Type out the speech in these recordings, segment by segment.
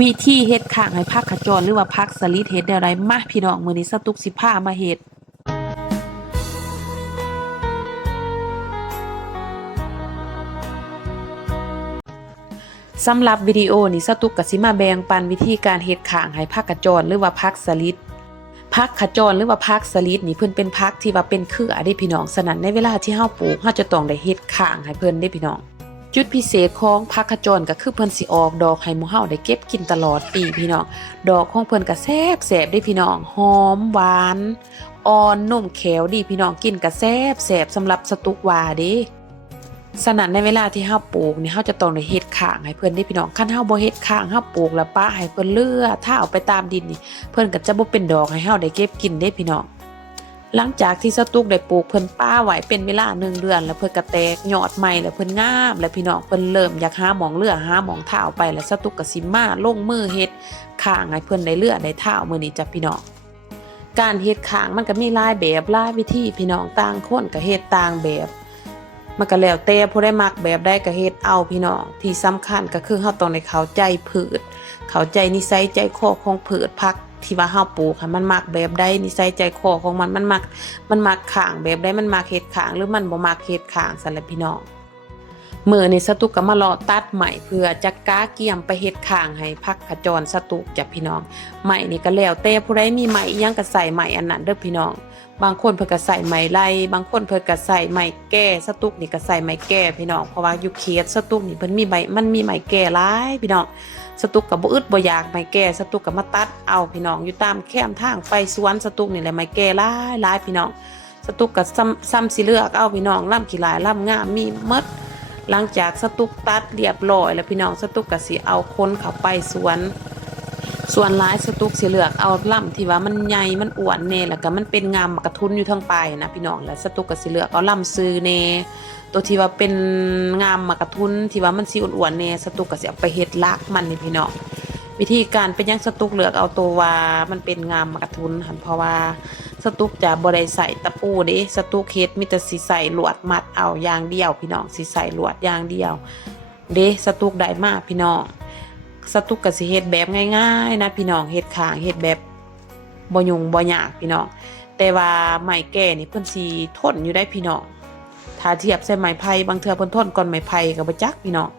วิธีเฮ็ดข้างให้ผักขจรหรือว่าผักสลิดเฮ็ดได้ไรมาพี่น้องมื้อนี้สตุกสิพามาเฮ็ดสำหรับวิดีโอนี้สตุกก็สิมาแบ่งปันวิธีการเฮ็ดข้างให้ผักขจรหรือว่าผักสลิดผักขจรหรือว่าผักสลิดนี่เพิ่นเป็นผักที่ว่าเป็นเครือได้พี่น้องฉะนั้นในเวลาที่เฮาปลูกเฮาจะต้องได้เฮ็ดข้างให้เพิ่นได้พี่น้องจุดพิเศษของผักขจรก็คือเพิ่นสิออกดอกให้หมู่เฮาได้เก็บกินตลอดปีพี่น้องดอกของเพิ่นก็แซ่บได้พี่น้องหอมหวานอ่อนนุ่มแขวดีพี่น้องกินก็แซ่บสำหรับสตุกว่าเด้ฉะนั้นในเวลาที่เฮาปลูกนี่เฮาจะต้องได้เฮ็ดข้างให้เพิ่นได้พี่น้องคันเฮาบ่เฮ็ดข้างเฮาปลูกแล้วปะให้เพิ่นเลือถ้าเอาไปตามดินนี่เพิ่นก็จะบ่เป็นดอกให้เฮาได้เก็บกินได้พี่น้องหลังจากที่สตุกได้ปลูกเพิ่นป้าไว้เป็นเวลา1 เดือนแล้วเพิ่นก็แตกยอดใหม่แล้วเพิ่นงามแล้วพี่น้องเพิ่นเริ่มอยากหาหมองเลือหาหมองเท้าไปแล้วสตุกก็สิมาลงมือเฮ็ดข้างให้เพิ่นได้เลือได้เท้ามื้อนี้จ้ะพี่น้องการเฮ็ดข้างมันก็มีหลายแบบหลายวิธีพี่น้องต่างคนก็เฮ็ดต่างแบบมันก็แล้วแต่ผู้ใดมักแบบใดก็เฮ็ดเอาพี่น้องที่สำคัญก็คือเฮาต้องได้เข้าใจพืชเข้าใจนิสัยใจคอของพืชผักที่ว่าเฮาปลูกให้มันมักแบบใดนิสัยใจคอของมันมักข้างแบบใดมันมักเฮ็ดข้างหรือมันบ่มักเฮ็ดข้างซั่นแหละพี่น้องมื้อนี้สตุกก็มาเลาะตัดไม้เพื่อจักกาเกี่ยมไปเฮ็ดข้างให้ผักขจรสตุกจ้ะพี่น้องไม้นี่ก็แล้วแต่ผู้ใดมีไม้อิหยังก็ใส่ไม้อันนั้นเด้อพี่น้องบางคนเพิ่นก็ใส่ไม้ไล่บางคนเพิ่นก็ใส่ไม้แก่สตุกนี่ก็ใส่ไม้แก่พี่น้องเพราะว่าอยู่เขตสตุกนี่เพิ่นมีใบมันมีไม้แก่หลายพี่น้องสตุกก็บ่อึดบ่อยากไม้แก่สตุกก็มาตัดเอาพี่น้องอยู่ตามแคมทางไปสวนสตุกนี่แหละไม้แก่หลายพี่น้องสตุกก็ซ้ำสิเลือกเอาพี่น้องล่ำขี้หลายล่ำงามมีหมดหลังจากสตุกตัดเรียบร้อยแล้วพี่น้องสตุกก็สิเอาคนเข้าไปสวนส่วนหลายสตุกสิเลือกเอาลำที่ว่ามันใหญ่มันอ้วนแน่แล้วก็มันเป็นงามกระทุนอยู่ทั้งปลายนะพี่น้องแล้วสตุกก็สิเลือกเอาลำซื้อแน่ตัวที่ว่าเป็นงามกระทุนที่ว่ามันสิอ้วนๆแน่สตุกก็สิเอาไปเฮ็ดลากมันนี่พี่น้องวิธีการเป็นยังสตุกเลือกเอาตัวว่ามันเป็นงามกระทุนหันเพราะว่าสตุกจะบ่ได้ใส่ตะปูเด้สตุกเฮ็ดมีแต่สิใส่ลวดมัดเอาอย่างเดียวพี่น้องสิใส่ลวดอย่างเดียวเด้สตุกได้มากพี่น้องสตุกก็สิเฮ็ดแบบง่ายๆนะพี่น้องเฮ็ดข้างเฮ็ดแบบบ่ยุ่งบ่ยากพี่น้องแต่ว่าไม้แก่นี่เพิ่นสิทนอยู่ได้พี่น้องถ้าเทียบใส่ไม้ไผ่บางเทื่อเพิ่นทนก่อนไม้ไผ่ก็บ่จักพี่น้อง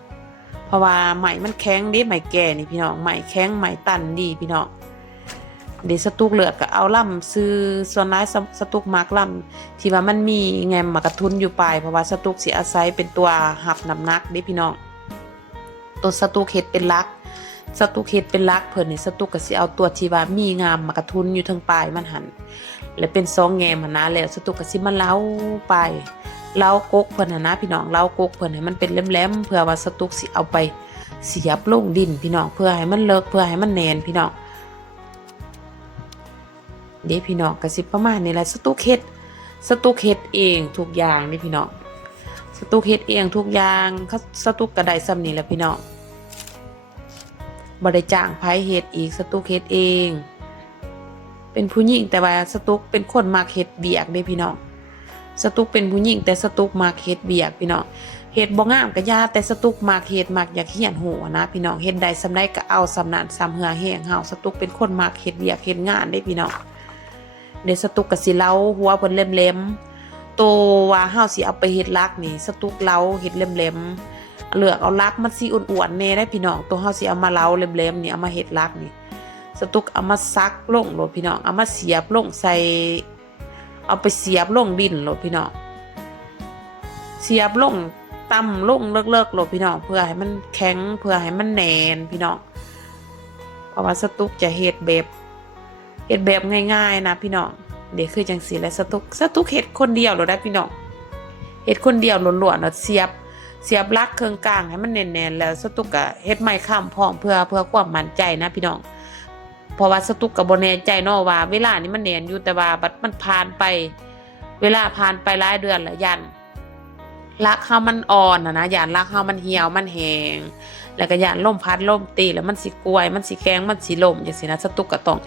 เพราะว่าไม้มันแข็งเด้ไม้แก่นี่พี่น้องไม้แข็งไม้ตันดีพี่น้องเดี๋ยวสตุกเลือกก็เอาล่ำซื้อส่วนหลายสตุกมักล่ำที่ว่ามันมีแงมมากระทุนอยู่ปลายเพราะว่าสตุกสิอาศัยเป็นตัวหับน้ำหนักเด้พี่น้องตัวสตุกเฮ็ดเป็นหลักสตุกเฮ็ดเป็นลักเพิ่นนี่สตุกก็สิเอาตัวที่ว่ามีงามมากระทุนอยู่ทางปลายมันหันและเป็น2แงมหั่นนะแล้วสตุกก็สิมาเล้าไปเล้ากกเพิ่นหั่นนะพี่น้องเล้ากกเพิ่นให้มันเป็นแหลมๆเพื่อว่าสตุกสิเอาไปเสียบลงดินพี่น้องเพื่อให้มันเลิกเพื่อให้มันแน่นพี่น้องเด้พี่น้องก็สิประมาณนี้แหละสตุกเฮ็ดเองทุกอย่างนี่พี่น้องสตุกเฮ็ดเองทุกอย่างสตุกก็ได้ส่ำนี้แหละพี่น้องบ่ได้จ้างไผเฮ็ดอีกสตุกเฮ็ดเองเป็นผู้หญิงแต่ว่าสตุกเป็นคนมักเฮ็ดเวียกเด้พี่น้องสตุกเป็นผู้หญิงแต่สตุกมักเฮ็ดเวียกพี่น้องเฮ็ดบ่งามก็ย่าแต่สตุกมักเฮ็ดมักอยากเฮียนโหนะพี่น้องเฮ็ดได้ส่ำใดก็เอาส่ำนั้นส่ำเหือแห้งเฮาสตุกเป็นคนมักเฮ็ดเวียกเฮ็ดงานเด้พี่น้องเดี๋ยวสตุกก็สิเล้าหัวเพิ่นเล็มๆโตว่าเฮาสิเอาไปเฮ็ดลักนี่สตุกเล้าเฮ็ดเล็มๆเลือกเอาลักมันสิอ้วนๆแน่ได้พี่น้องตัวเฮาสิเอามาเล้าเล็มๆนี่เอามาเฮ็ดลักนี่สตุกเอามาซักลงโลดพี่น้องเอามาเสียบลงใส่เอาไปเสียบลงดินโลดพี่น้องเสียบลงต่ำลงเลิกๆโลดพี่น้องเพื่อให้มันแข็งเพื่อให้มันแน่นพี่น้องเพราะว่าสตุกจะเฮ็ดแบบง่ายๆนะพี่น้องเดี๋ยวคือจังซี่แหละสตุกเฮ็ดคนเดียวโลดได้พี่น้องเฮ็ดคนเดียวล้วนๆเนาะเสียบลักเครื่องกลางให้มันแน่นๆแล้วสตุกก็เฮ็ดไม้ค้ำพร้อมเพื่อความมั่นใจนะพี่น้องเพราะว่าสตุกก็บ่แน่ใจเนาะว่าเวลานี้มันแน่นอยู่แต่ว่าบัดมันผ่านไปเวลาผ่านไปหลายเดือนแล้วยันลักเฮามันอ่อนนะยันลักเฮามันเหี่ยวมันแห้งแล้วก็ยันลมพัดลมตีแล้วมันสิกวยมันสิแข็งมันสิล่มจังซี่นะสตุกก็ต้อง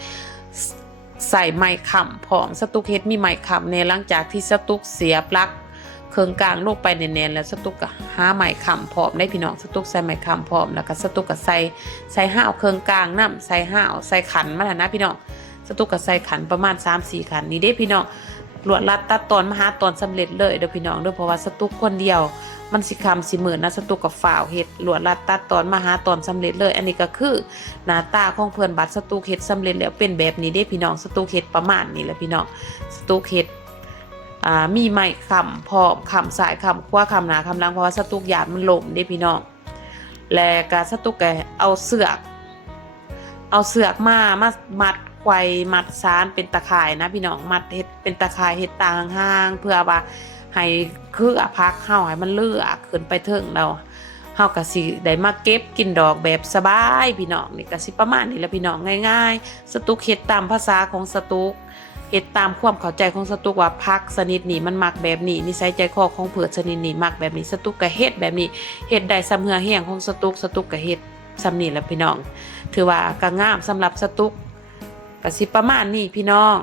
ใส่ไม้ค้ำพร้อมสตุกเฮ็ดมีไม้ค้ำในหลังจากที่สตุกเสียบลัก เครื่องกลางลงไปแน่นๆแล้วสตุกก็หาไม้ค้ำพร้อมได้พี่น้องสตุกใส่ไม้ค้ำพร้อมแล้วก็สตุกก็ใส่ห้าวเครื่องกลางน้ำใส่ห้าวใส่ขันมาแล้วนะพี่น้องสตุกก็ใส่ขันประมาณ 3-4 ขันนี่เด้พี่น้องลวดลัดตัดตอนมาหาตอนสำเร็จเลยเด้อพี่น้องเด้อเพราะว่าสตุกคนเดียวมันสิคำสิหมื่นนะสตุกกับฝ่าวเฮ็ดลวดลัดตัดตอนมาหาตอนสำเร็จเลยอันนี้ก็คือหน้าตาของเพื่อนบัตรสตุกเฮ็ดสำเร็จแล้วเป็นแบบนี้เด้พี่น้องสตุกเฮ็ดประมาณนี้แหละพี่น้องสตุกเฮ็ดมีไม้ค้ำพร้อมค้ำสายค้ำขวาค้ำหน้าค้ำหลังเพราะว่าสตุกหยาดมันล่มเด้พี่น้องและก็สตุกก็เอาเสือกมามัดไขว่มัดซานเป็นตะข่ายนะพี่น้องมัดเฮ็ดเป็นตะข่ายเฮ็ดตาห่างๆเพื่อว่าให้คือพักเฮาให้มันเลือกขึ้นไปถึงเราเฮาก็สิได้มาเก็บกินดอกแบบสบายพี่น้องนี่ก็สิประมาณนี้แหละพี่น้องง่ายๆสตุกเฮ็ดตามภาษาของสตุกเฮ็ดตามความเข้าใจของสตุกว่าพักชนิดนี้มันมักแบบนี้นิสัยใจคอของเผือกชนิดนี้มักแบบนี้สตุกก็เฮ็ดแบบนี้เฮ็ดได้ซ้ำเหือแห้งของสตุกก็เฮ็ดซ้ำนี่แหละพี่น้องถือว่าก็งามสำหรับสตุกก็สิประมาณนี้พี่น้อง